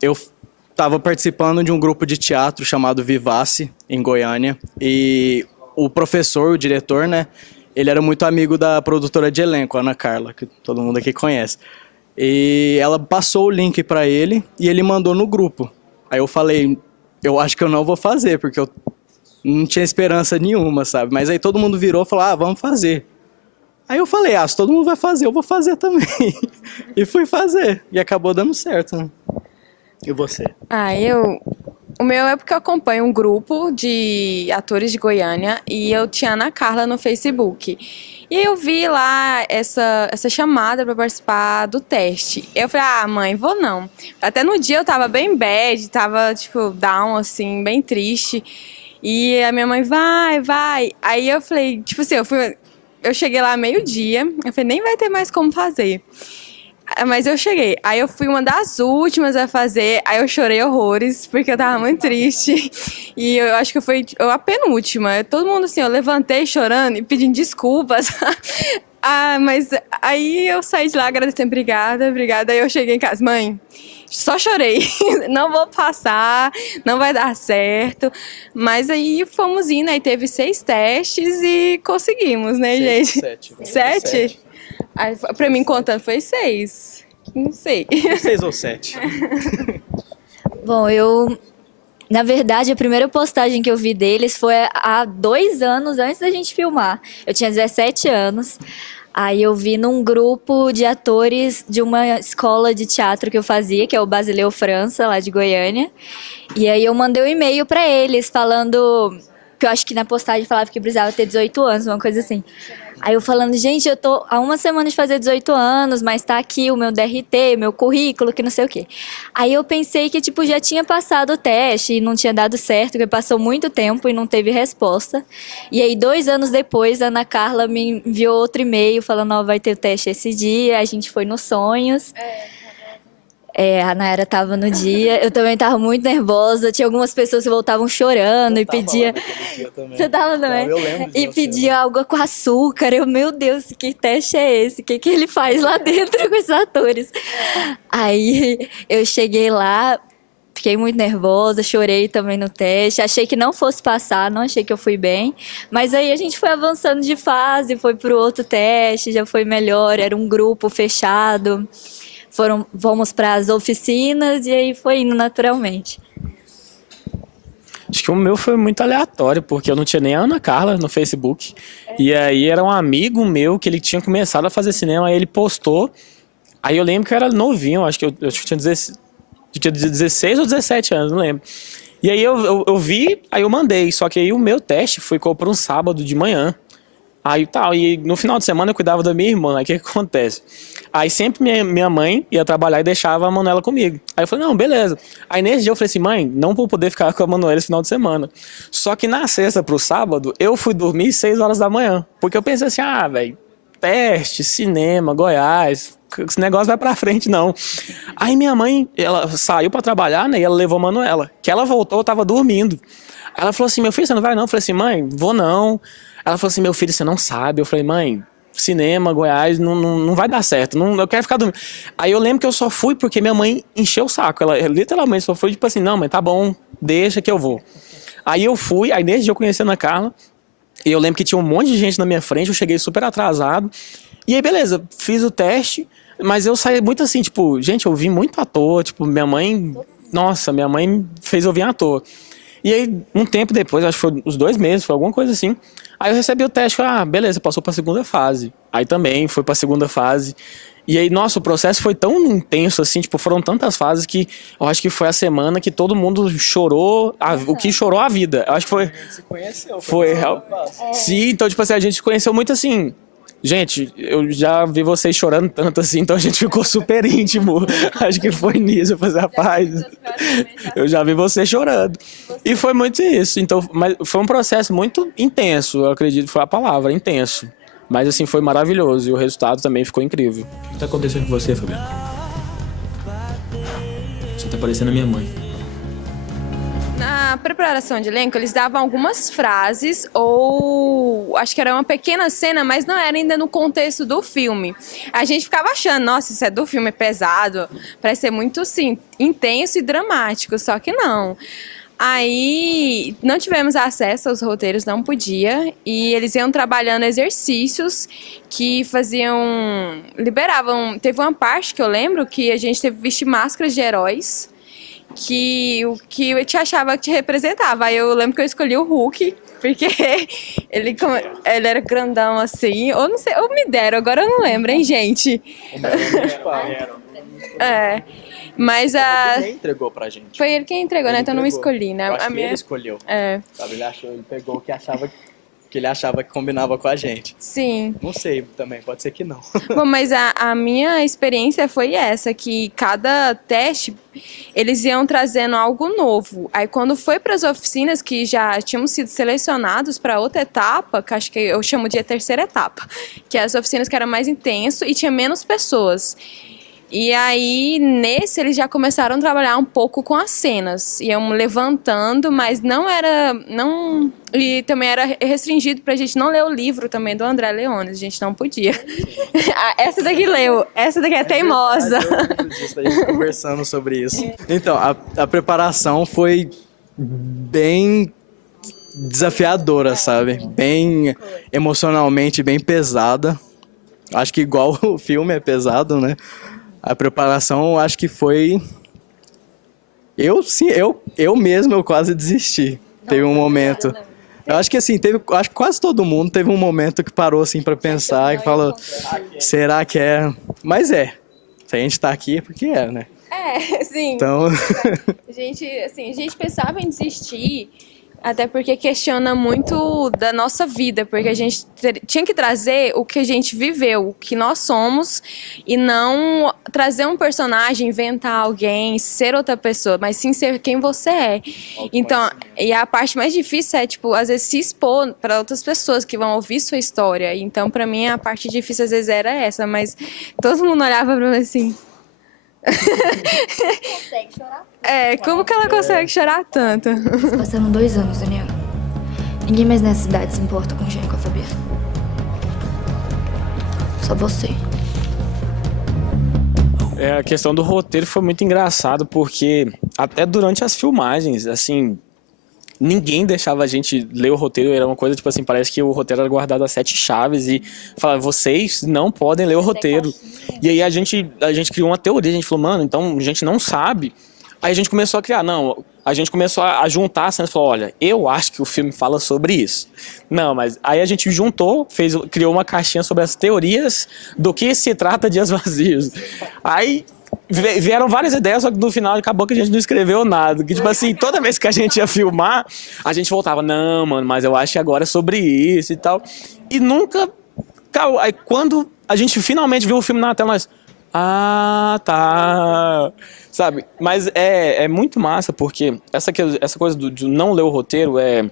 eu estava participando de um grupo de teatro chamado Vivace, em Goiânia, e o professor, o diretor, né, ele era muito amigo da produtora de elenco, Ana Carla, que todo mundo aqui conhece. E ela passou o link para ele e ele mandou no grupo. Aí eu falei, eu acho que eu não vou fazer, porque eu não tinha esperança nenhuma, sabe? Mas aí todo mundo virou e falou, vamos fazer. Aí eu falei, se todo mundo vai fazer, eu vou fazer também. E fui fazer. E acabou dando certo, né? E você? O meu é porque eu acompanho um grupo de atores de Goiânia e eu tinha Ana Carla no Facebook. E eu vi lá essa chamada para participar do teste. Eu falei, mãe, vou não. Até no dia eu tava bem bad, tava, tipo, down, assim, bem triste. E a minha mãe, vai. Aí eu falei, tipo assim, eu cheguei lá meio-dia, eu falei, nem vai ter mais como fazer. Mas eu cheguei. Aí eu fui uma das últimas a fazer. Aí eu chorei horrores, porque eu tava muito triste. E eu acho que foi a penúltima. Todo mundo assim, eu levantei chorando e pedindo desculpas. Mas aí eu saí de lá agradecendo, obrigada. Aí eu cheguei em casa, mãe, só chorei. Não vou passar, não vai dar certo. Mas aí fomos indo, aí teve 6 testes e conseguimos, né, gente? 7? Pra mim, contando, foi 6. Não sei. 6 ou 7? Bom, na verdade, a primeira postagem que eu vi deles foi há 2 anos antes da gente filmar. Eu tinha 17 anos. Aí eu vi num grupo de atores de uma escola de teatro que eu fazia, que é o Basileu França, lá de Goiânia. E aí eu mandei um e-mail para eles falando... que eu acho que na postagem falava que precisava ter 18 anos, uma coisa assim. Aí eu falando, gente, eu tô há 1 semana de fazer 18 anos, mas tá aqui o meu DRT, meu currículo, que não sei o quê. Aí eu pensei que, tipo, já tinha passado o teste e não tinha dado certo, porque passou muito tempo e não teve resposta. E aí, 2 anos depois, a Ana Carla me enviou outro e-mail falando, vai ter o teste esse dia, a gente foi nos sonhos. A Nayara tava no dia, eu também tava muito nervosa, tinha algumas pessoas que voltavam chorando e pedia... Você tava também? Eu lembro e pedia água com açúcar, meu Deus, que teste é esse? O que ele faz lá dentro com esses atores? Aí eu cheguei lá, fiquei muito nervosa, chorei também no teste, achei que não fosse passar, não achei que eu fui bem, mas aí a gente foi avançando de fase, foi pro outro teste, já foi melhor, era um grupo fechado. Fomos para as oficinas e aí foi indo naturalmente. Acho que o meu foi muito aleatório, porque eu não tinha nem a Ana Carla no Facebook. E aí era um amigo meu que ele tinha começado a fazer cinema, aí ele postou. Aí eu lembro que eu era novinho, acho que eu tinha 16 ou 17 anos, não lembro. E aí eu vi, aí eu mandei, só que aí o meu teste ficou para um sábado de manhã. Aí e no final de semana eu cuidava da minha irmã, aí o que acontece? Aí sempre minha mãe ia trabalhar e deixava a Manuela comigo. Aí eu falei, não, beleza. Aí nesse dia eu falei assim, mãe, não vou poder ficar com a Manuela esse final de semana. Só que na sexta pro sábado, eu fui dormir 6 horas da manhã. Porque eu pensei assim, velho, teste, cinema, Goiás, esse negócio vai pra frente, não. Aí minha mãe, ela saiu pra trabalhar, né, e ela levou a Manuela. Que ela voltou, eu tava dormindo. Aí ela falou assim, meu filho, você não vai não? Eu falei assim, mãe, vou não. Ela falou assim, meu filho, você não sabe. Eu falei, mãe, cinema, Goiás, não vai dar certo. Eu quero ficar dormindo. Aí eu lembro que eu só fui porque minha mãe encheu o saco. Ela literalmente só foi tipo assim, não, mãe, tá bom, deixa que eu vou. Aí eu fui, aí nesse dia eu conheci a Ana Carla. E eu lembro que tinha um monte de gente na minha frente, eu cheguei super atrasado. E aí, beleza, fiz o teste, mas eu saí muito assim, tipo, gente, eu vim muito à toa. Tipo, minha mãe fez eu vir à toa. E aí, um tempo depois, acho que foi uns 2 meses, foi alguma coisa assim. Aí eu recebi o teste, beleza, passou pra segunda fase. Aí também foi pra segunda fase. E aí, nossa, o processo foi tão intenso, assim, tipo, foram tantas fases que eu acho que foi a semana que todo mundo chorou, o que chorou a vida. Eu acho que foi... Se conheceu. Foi real. Sim, então, tipo assim, a gente conheceu muito assim... Gente, eu já vi vocês chorando tanto assim, então a gente ficou super íntimo. Acho que foi nisso, eu falei, rapaz, eu já vi você chorando. E foi muito isso. Então, mas foi um processo muito intenso, eu acredito que foi a palavra, intenso. Mas assim, foi maravilhoso e o resultado também ficou incrível. O que tá acontecendo com você, Fabiano? Você tá parecendo a minha mãe. Na preparação de elenco, eles davam algumas frases ou acho que era uma pequena cena, mas não era ainda no contexto do filme. A gente ficava achando, nossa, isso é do filme, é pesado, parece ser muito, sim, intenso e dramático, só que não. Aí não tivemos acesso aos roteiros, não podia, e eles iam trabalhando exercícios que liberavam, teve uma parte que eu lembro que a gente teve que vestir máscaras de heróis, que o que eu te achava que te representava. Aí eu lembro que eu escolhi o Hulk, porque ele era grandão assim, ou não sei, ou me deram, agora eu não lembro, hein, gente? É. Mas Ele entregou pra gente. foi ele quem entregou, né? Então eu não escolhi, né? Eu acho que ele escolheu. É. Sabe, ele pegou o que ele achava que combinava com a gente. Sim. Não sei também, pode ser que não. Bom, mas a minha experiência foi essa, que cada teste eles iam trazendo algo novo. Aí quando foi para as oficinas que já tínhamos sido selecionados para outra etapa, que acho que eu chamo de a terceira etapa, que é as oficinas que eram mais intenso e tinha menos pessoas. E aí, nesse, eles já começaram a trabalhar um pouco com as cenas. Iam levantando, mas não era... E também era restringido pra gente não ler o livro também do André Leones. A gente não podia. Essa daqui leu. Essa daqui é teimosa. A gente conversando sobre isso. Então, a preparação foi bem desafiadora, sabe? Bem emocionalmente, bem pesada. Acho que igual o filme é pesado, né? A preparação, acho que foi... Eu mesmo, eu quase desisti. Teve um momento... Eu acho que assim, acho que quase todo mundo teve um momento que parou assim pra pensar e falou, será que é? Mas é. Se a gente tá aqui é porque é, né? É, sim. Então... A gente pensava em desistir, até porque questiona muito da nossa vida, porque a gente tinha que trazer o que a gente viveu, o que nós somos, e não trazer um personagem, inventar alguém, ser outra pessoa, mas sim ser quem você é. Então, e a parte mais difícil é, tipo, às vezes se expor para outras pessoas que vão ouvir sua história. Então, para mim, a parte difícil às vezes era essa, mas todo mundo olhava para mim assim... Consegue chorar? Como que ela consegue chorar tanto? Passaram 2 anos, Daniel. Ninguém mais nessa cidade se importa com ginecofobia. Só você. A questão do roteiro foi muito engraçado, porque até durante as filmagens, assim, ninguém deixava a gente ler o roteiro. Era uma coisa, tipo assim, parece que o roteiro era guardado a 7 chaves e falava, vocês não podem ler o roteiro. E aí a gente criou uma teoria, a gente falou, mano, então a gente não sabe. Aí a gente começou a criar, a gente começou a juntar as cenas e falou, olha, eu acho que o filme fala sobre isso. Não, mas aí a gente juntou, criou uma caixinha sobre as teorias do que se trata Dias Vazios. Aí vieram várias ideias, só que no final acabou que a gente não escreveu nada. Que, tipo assim, toda vez que a gente ia filmar, a gente voltava, não, mano, mas eu acho que agora é sobre isso e tal. E nunca... Aí quando a gente finalmente viu o filme na tela, nós... Ah, tá... Sabe? Mas é muito massa, porque essa coisa de não ler o roteiro é...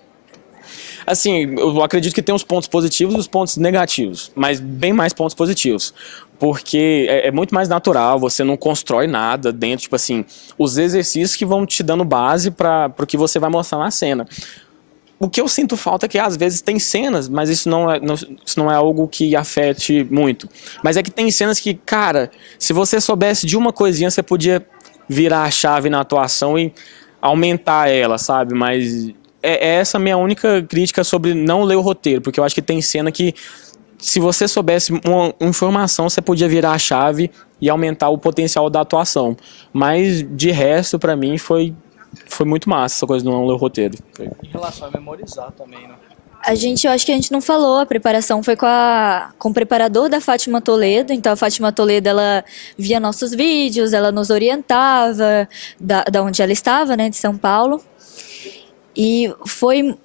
Assim, eu acredito que tem os pontos positivos e os pontos negativos, mas bem mais pontos positivos. Porque é muito mais natural, você não constrói nada dentro, tipo assim, os exercícios que vão te dando base para o que você vai mostrar na cena. O que eu sinto falta é que às vezes tem cenas, mas isso não é algo que afete muito. Mas é que tem cenas que, cara, se você soubesse de uma coisinha, você podia virar a chave na atuação e aumentar ela, sabe? Mas é essa a minha única crítica sobre não ler o roteiro, porque eu acho que tem cena que, se você soubesse uma informação, você podia virar a chave e aumentar o potencial da atuação. Mas, de resto, pra mim, foi muito massa essa coisa de não ler o roteiro. Em relação a memorizar também, né? Eu acho que a gente não falou, a preparação foi com o preparador da Fátima Toledo. Então a Fátima Toledo, ela via nossos vídeos, ela nos orientava da onde ela estava, né, de São Paulo. E foi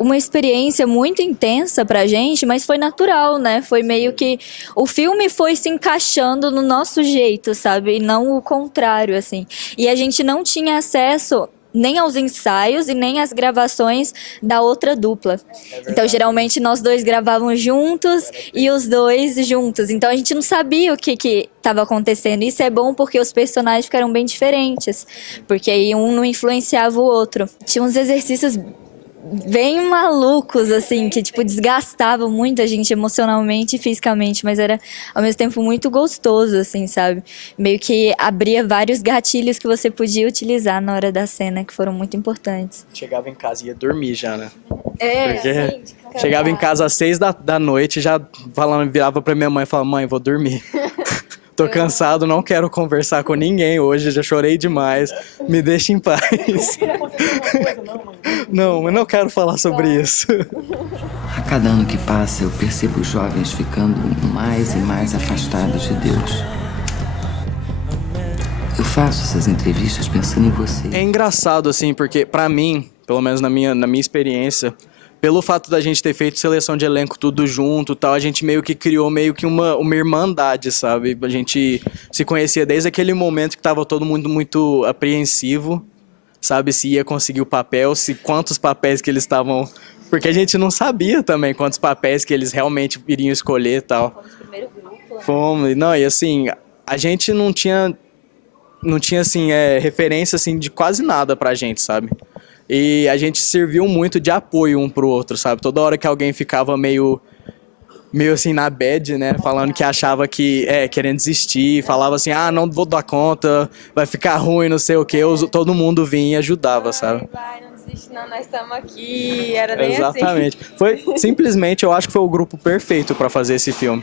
uma experiência muito intensa pra gente, mas foi natural, né? Foi meio que... O filme foi se encaixando no nosso jeito, sabe? E não o contrário, assim. E a gente não tinha acesso nem aos ensaios e nem às gravações da outra dupla. Então, geralmente, nós dois gravávamos juntos e os dois juntos. Então, a gente não sabia o que estava acontecendo. Isso é bom porque os personagens ficaram bem diferentes, porque aí um não influenciava o outro. Tinha uns exercícios bem malucos, assim, que, tipo, desgastavam muito a gente emocionalmente e fisicamente, mas era, ao mesmo tempo, muito gostoso, assim, sabe? Meio que abria vários gatilhos que você podia utilizar na hora da cena, que foram muito importantes. Chegava em casa e ia dormir já, né? Porque Porque chegava em casa às 6 da noite, já virava pra minha mãe e falava, mãe, vou dormir. Tô cansado, não quero conversar com ninguém hoje, já chorei demais, me deixa em paz. Não, eu não quero falar sobre isso. A cada ano que passa, eu percebo os jovens ficando mais e mais afastados de Deus. Eu faço essas entrevistas pensando em você. É engraçado, assim, porque pra mim, pelo menos na minha experiência, pelo fato da gente ter feito seleção de elenco tudo junto e tal, a gente meio que criou meio que uma irmandade, sabe? A gente se conhecia desde aquele momento que tava todo mundo muito apreensivo, sabe? Se ia conseguir o papel, quantos papéis que eles estavam... Porque a gente não sabia também quantos papéis que eles realmente iriam escolher e tal. Fomos, não, e assim, a gente não tinha assim, referência assim, de quase nada pra gente, sabe? E a gente serviu muito de apoio um pro outro, sabe? Toda hora que alguém ficava meio assim na bad, né? Falando que achava que, querendo desistir, falava assim, não vou dar conta, vai ficar ruim, não sei o quê. Todo mundo vinha e ajudava, sabe? Vai, não desiste não, nós estamos aqui, era bem Exatamente. assim. Foi, simplesmente, eu acho que foi o grupo perfeito pra fazer esse filme.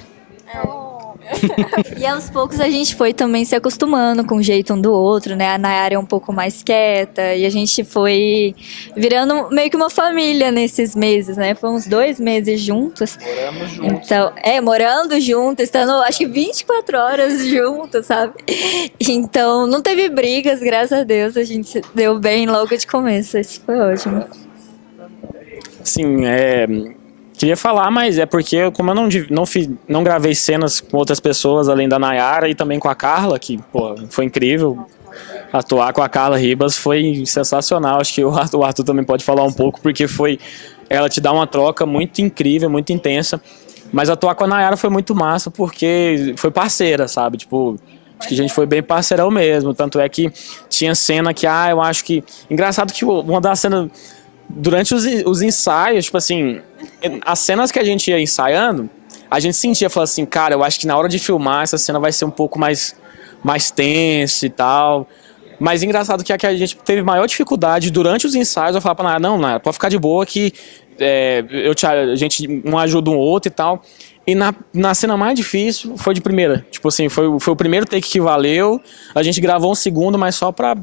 E aos poucos a gente foi também se acostumando com o jeito um do outro, né? A Nayara é um pouco mais quieta e a gente foi virando meio que uma família nesses meses, né? Foi uns 2 meses juntos. Moramos juntos. Então, morando juntos, estando acho que 24 horas juntos, sabe? Então, não teve brigas, graças a Deus, a gente se deu bem logo de começo, isso foi ótimo. Sim, queria falar, mas é porque como eu não gravei cenas com outras pessoas além da Nayara e também com a Carla, que pô, foi incrível. Atuar com a Carla Ribas foi sensacional. Acho que o Arthur também pode falar um pouco, porque ela te dá uma troca muito incrível, muito intensa. Mas atuar com a Nayara foi muito massa, porque foi parceira, sabe? Tipo, acho que a gente foi bem parceirão mesmo. Tanto é que tinha cena que, eu acho que... Engraçado que uma das cenas... Durante os ensaios, tipo assim, as cenas que a gente ia ensaiando, a gente sentia, falava assim, cara, eu acho que na hora de filmar essa cena vai ser um pouco mais tensa e tal. Mas engraçado que a gente teve maior dificuldade durante os ensaios, eu falava pra Nayara, não, pode ficar de boa que a gente um ajuda um outro e tal. E na cena mais difícil foi de primeira. Tipo assim, foi o primeiro take que valeu, a gente gravou um segundo, mas só pra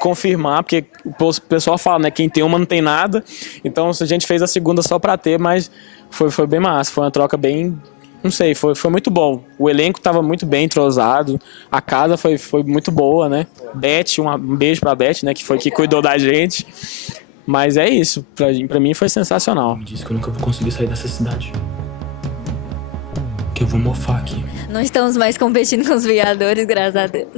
confirmar, porque o pessoal fala, né, quem tem uma não tem nada, então a gente fez a segunda só pra ter, mas foi bem massa, foi uma troca bem, não sei, foi muito bom, o elenco tava muito bem entrosado, a casa foi muito boa, né, Beth, um beijo pra Beth, né, que foi que cuidou da gente, mas é isso, pra mim foi sensacional. Me disse que eu nunca vou conseguir sair dessa cidade, que eu vou mofar aqui. Não estamos mais competindo com os Vingadores, graças a Deus.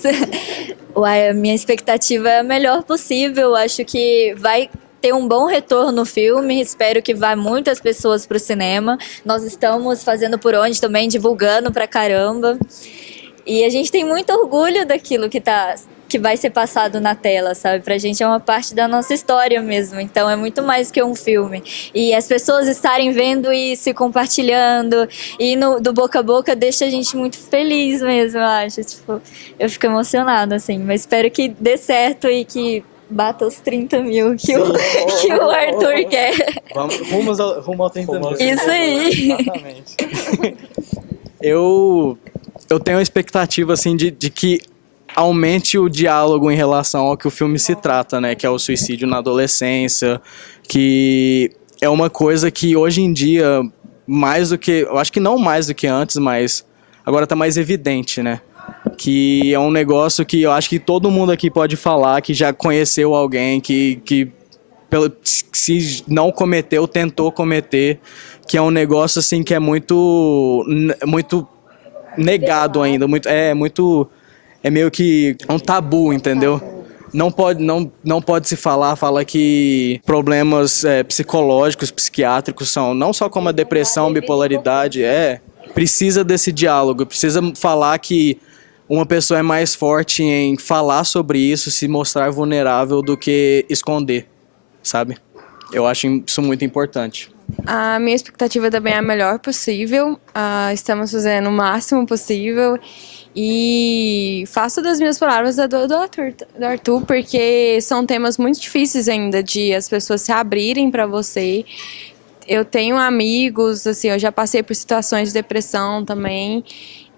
A minha expectativa é a melhor possível. Acho que vai ter um bom retorno no filme. Espero que vá muitas pessoas pro cinema. Nós estamos fazendo por onde também, divulgando pra caramba. E a gente tem muito orgulho daquilo que vai ser passado na tela, sabe? Pra gente é uma parte da nossa história mesmo, então é muito mais que um filme. E as pessoas estarem vendo isso e compartilhando, e do boca a boca deixa a gente muito feliz mesmo, eu acho. Tipo, eu fico emocionada, assim, mas espero que dê certo e que bata os 30 mil que o Arthur quer. Vamos rumo ao 30 mil. Isso aí. Exatamente. Eu tenho a expectativa, assim, de que aumente o diálogo em relação ao que o filme se trata, né? Que é o suicídio na adolescência, que é uma coisa que hoje em dia, mais do que... Eu acho que não mais do que antes, mas agora tá mais evidente, né? Que é um negócio que eu acho que todo mundo aqui pode falar, que já conheceu alguém que se não cometeu, tentou cometer, que é um negócio, assim, que é muito negado ainda, é meio que um tabu, entendeu? não pode se fala que problemas psicológicos, psiquiátricos são não só como a depressão, bipolaridade, precisa desse diálogo, precisa falar que uma pessoa é mais forte em falar sobre isso, se mostrar vulnerável do que esconder, sabe? Eu acho isso muito importante. A minha expectativa também é a melhor possível. Estamos fazendo o máximo possível. E faço das minhas palavras do Arthur, porque são temas muito difíceis ainda de as pessoas se abrirem para você. Eu tenho amigos, assim, eu já passei por situações de depressão também.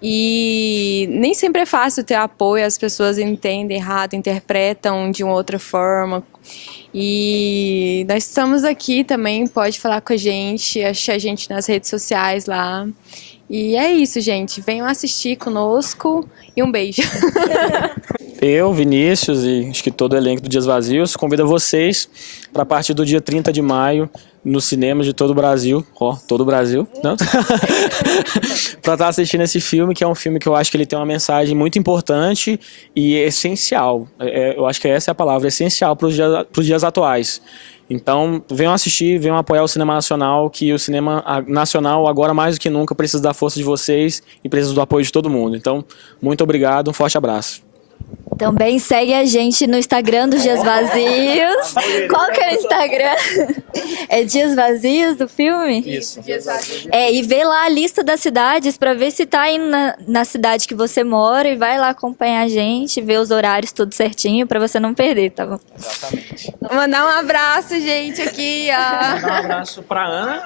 E nem sempre é fácil ter apoio, as pessoas entendem errado, interpretam de uma outra forma. E nós estamos aqui também, pode falar com a gente, achar a gente nas redes sociais lá. E é isso, gente. Venham assistir conosco e um beijo. Eu, Vinícius e acho que todo o elenco do Dias Vazios convido vocês para a partir do dia 30 de maio nos cinemas de todo o Brasil, todo o Brasil, não? Para estar assistindo esse filme, que é um filme que eu acho que ele tem uma mensagem muito importante e essencial. Eu acho que essa é a palavra, essencial para os dias atuais. Então, venham assistir, venham apoiar o cinema nacional, que o cinema nacional, agora mais do que nunca, precisa da força de vocês e precisa do apoio de todo mundo. Então, muito obrigado, um forte abraço. Também segue a gente no Instagram dos Dias Vazios. Qual que é o Instagram? É Dias Vazios do filme? Isso. E vê lá a lista das cidades para ver se tá indo na cidade que você mora e vai lá acompanhar a gente, ver os horários tudo certinho para você não perder, tá bom? Exatamente. Mandar um abraço, gente, aqui, ó. Mandar um abraço para Ana.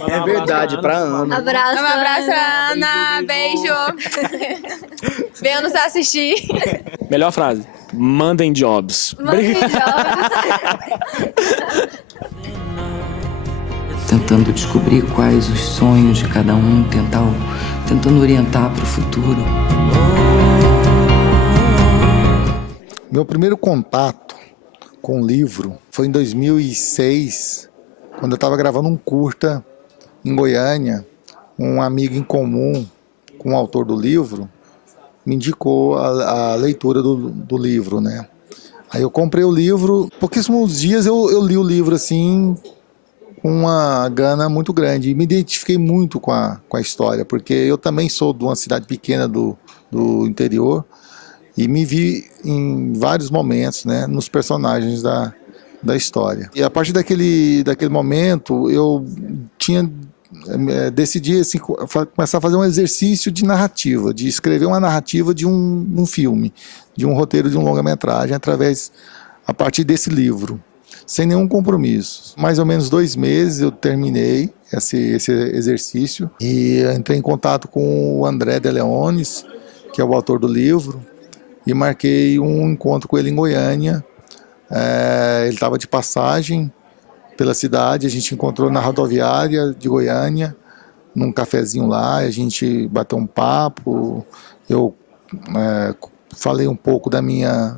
É verdade, para Ana. Abraço, Um abraço, Ana. Beijo. Venham nos assistir. Melhor frase. Mandem jobs. Tentando descobrir quais os sonhos de cada um, tentando orientar para o futuro. Meu primeiro contato com o livro foi em 2006, quando eu estava gravando um curta em Goiânia. Um amigo em comum com o autor do livro me indicou a leitura do livro, né? Aí eu comprei o livro, pouquíssimos dias eu li o livro assim, com uma gana muito grande, e me identifiquei muito com a história, porque eu também sou de uma cidade pequena do interior, e me vi em vários momentos, né, nos personagens da história. E a partir daquele momento, eu decidi assim, começar a fazer um exercício de narrativa, de escrever uma narrativa de um filme, de um roteiro de um longa-metragem, a partir desse livro, sem nenhum compromisso. Mais ou menos 2 meses eu terminei esse exercício e entrei em contato com o André de Leones, que é o autor do livro, e marquei um encontro com ele em Goiânia. Ele estava de passagem pela cidade, a gente encontrou na rodoviária de Goiânia, num cafezinho lá, a gente bateu um papo, eu falei um pouco da minha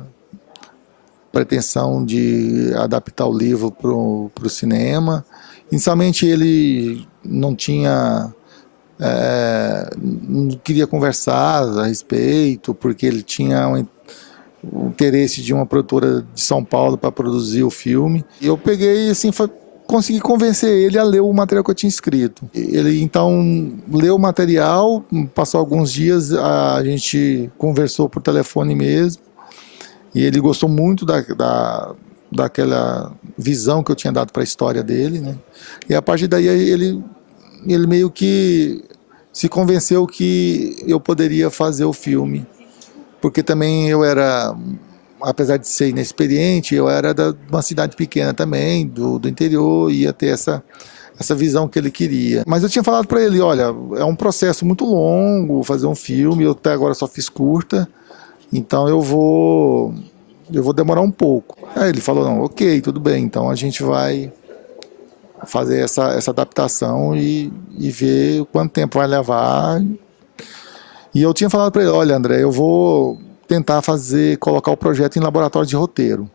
pretensão de adaptar o livro para o cinema. Inicialmente ele não queria conversar a respeito, porque ele tinha o interesse de uma produtora de São Paulo para produzir o filme. E eu peguei assim, consegui convencer ele a ler o material que eu tinha escrito. Ele então leu o material, passou alguns dias, a gente conversou por telefone mesmo, e ele gostou muito daquela visão que eu tinha dado para a história dele, né? E a partir daí ele meio que se convenceu que eu poderia fazer o filme, porque também eu era, apesar de ser inexperiente, eu era de uma cidade pequena também, do interior, ia ter essa visão que ele queria. Mas eu tinha falado para ele, olha, é um processo muito longo fazer um filme, eu até agora só fiz curta, então eu vou demorar um pouco. Aí ele falou, não, ok, tudo bem, então a gente vai fazer essa adaptação e ver quanto tempo vai levar. E eu tinha falado para ele, olha, André, eu vou tentar colocar o projeto em laboratório de roteiro,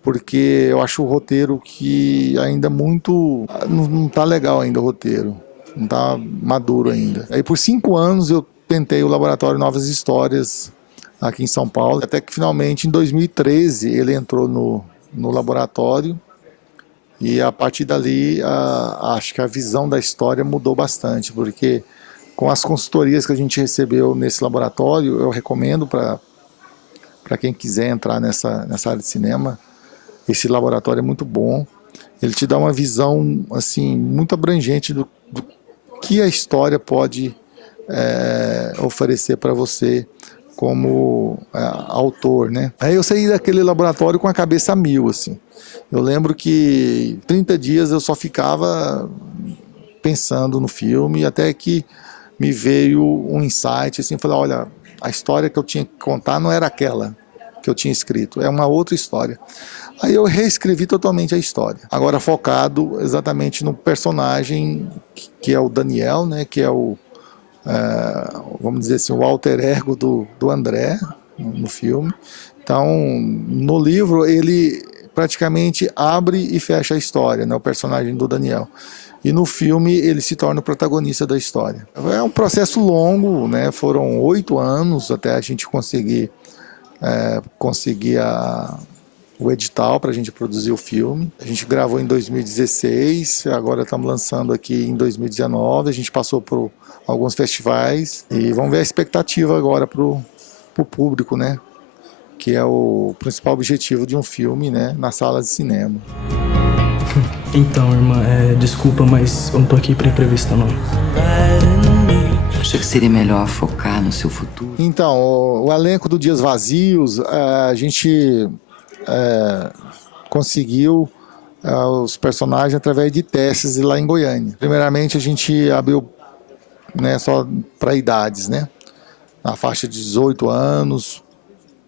porque eu acho o roteiro que ainda não está legal ainda o roteiro, não está maduro ainda. Aí por 5 anos eu tentei o laboratório Novas Histórias aqui em São Paulo, até que finalmente em 2013 ele entrou no laboratório e a partir dali acho que a visão da história mudou bastante, porque com as consultorias que a gente recebeu nesse laboratório, eu recomendo para quem quiser entrar nessa área de cinema, esse laboratório é muito bom. Ele te dá uma visão assim, muito abrangente do que a história pode oferecer para você como autor, né? Aí eu saí daquele laboratório com a cabeça a mil, assim. Eu lembro que 30 dias eu só ficava pensando no filme, até que me veio um insight, assim, falei, olha, a história que eu tinha que contar não era aquela que eu tinha escrito, é uma outra história. Aí eu reescrevi totalmente a história, agora focado exatamente no personagem que é o Daniel, né, que é vamos dizer assim, o alter ego do André no filme. Então, no livro, ele praticamente abre e fecha a história, né, o personagem do Daniel. E no filme ele se torna o protagonista da história. É um processo longo, né? Foram 8 anos até a gente conseguir o edital para a gente produzir o filme. A gente gravou em 2016, agora estamos lançando aqui em 2019. A gente passou por alguns festivais e vamos ver a expectativa agora para o público, né? Que é o principal objetivo de um filme, né? Nas salas de cinema. Então, irmã, desculpa, mas eu não tô aqui pra entrevista, não. Acha que seria melhor focar no seu futuro? Então, o elenco do Dias Vazios, a gente conseguiu os personagens através de testes lá em Goiânia. Primeiramente, a gente abriu, né, só para idades, né? Na faixa de 18 anos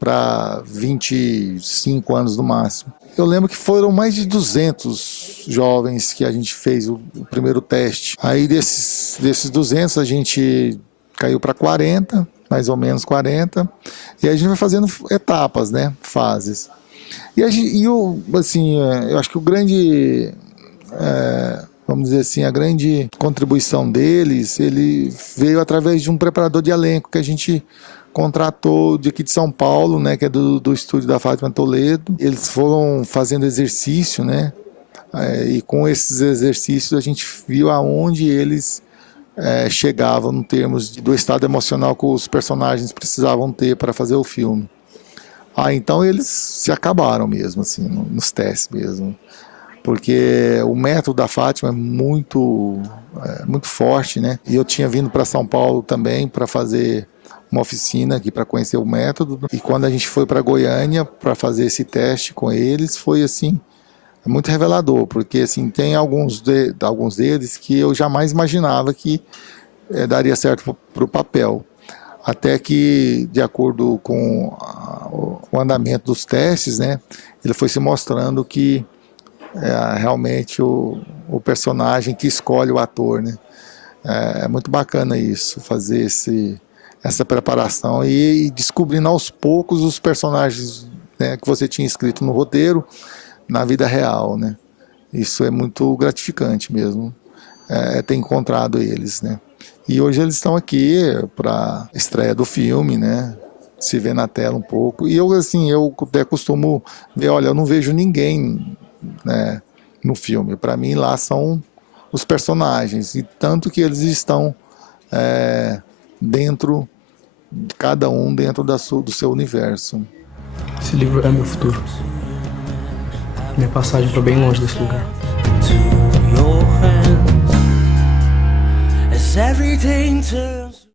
para 25 anos no máximo. Eu lembro que foram mais de 200 jovens que a gente fez o primeiro teste. Aí desses 200 a gente caiu para 40, mais ou menos 40. E aí a gente vai fazendo etapas, né? Fases. Eu acho que o grande, vamos dizer assim, a grande contribuição deles, ele veio através de um preparador de elenco que a gente contratou aqui de São Paulo, né, que é do estúdio da Fátima Toledo. Eles foram fazendo exercício, né, e com esses exercícios a gente viu aonde eles chegavam no termos do estado emocional que os personagens precisavam ter para fazer o filme. Então eles se acabaram mesmo, assim, nos testes mesmo. Porque o método da Fátima é muito forte, né? E eu tinha vindo para São Paulo também para fazer uma oficina aqui para conhecer o método. E quando a gente foi para Goiânia para fazer esse teste com eles, foi assim, muito revelador, porque assim, tem alguns deles que eu jamais imaginava que daria certo para o papel. Até que, de acordo com o andamento dos testes, né, ele foi se mostrando que realmente o personagem que escolhe o ator, né? É muito bacana isso, fazer essa preparação e descobrindo aos poucos os personagens, né, que você tinha escrito no roteiro na vida real, né? Isso é muito gratificante mesmo, ter encontrado eles, né? E hoje eles estão aqui para estreia do filme, né? Se vê na tela um pouco. E eu até costumo ver, olha, eu não vejo ninguém, né, no filme. Para mim lá são os personagens, e tanto que eles estão dentro de cada um, dentro do seu universo. Esse livro é meu futuro. Minha passagem para bem longe desse lugar. Everything to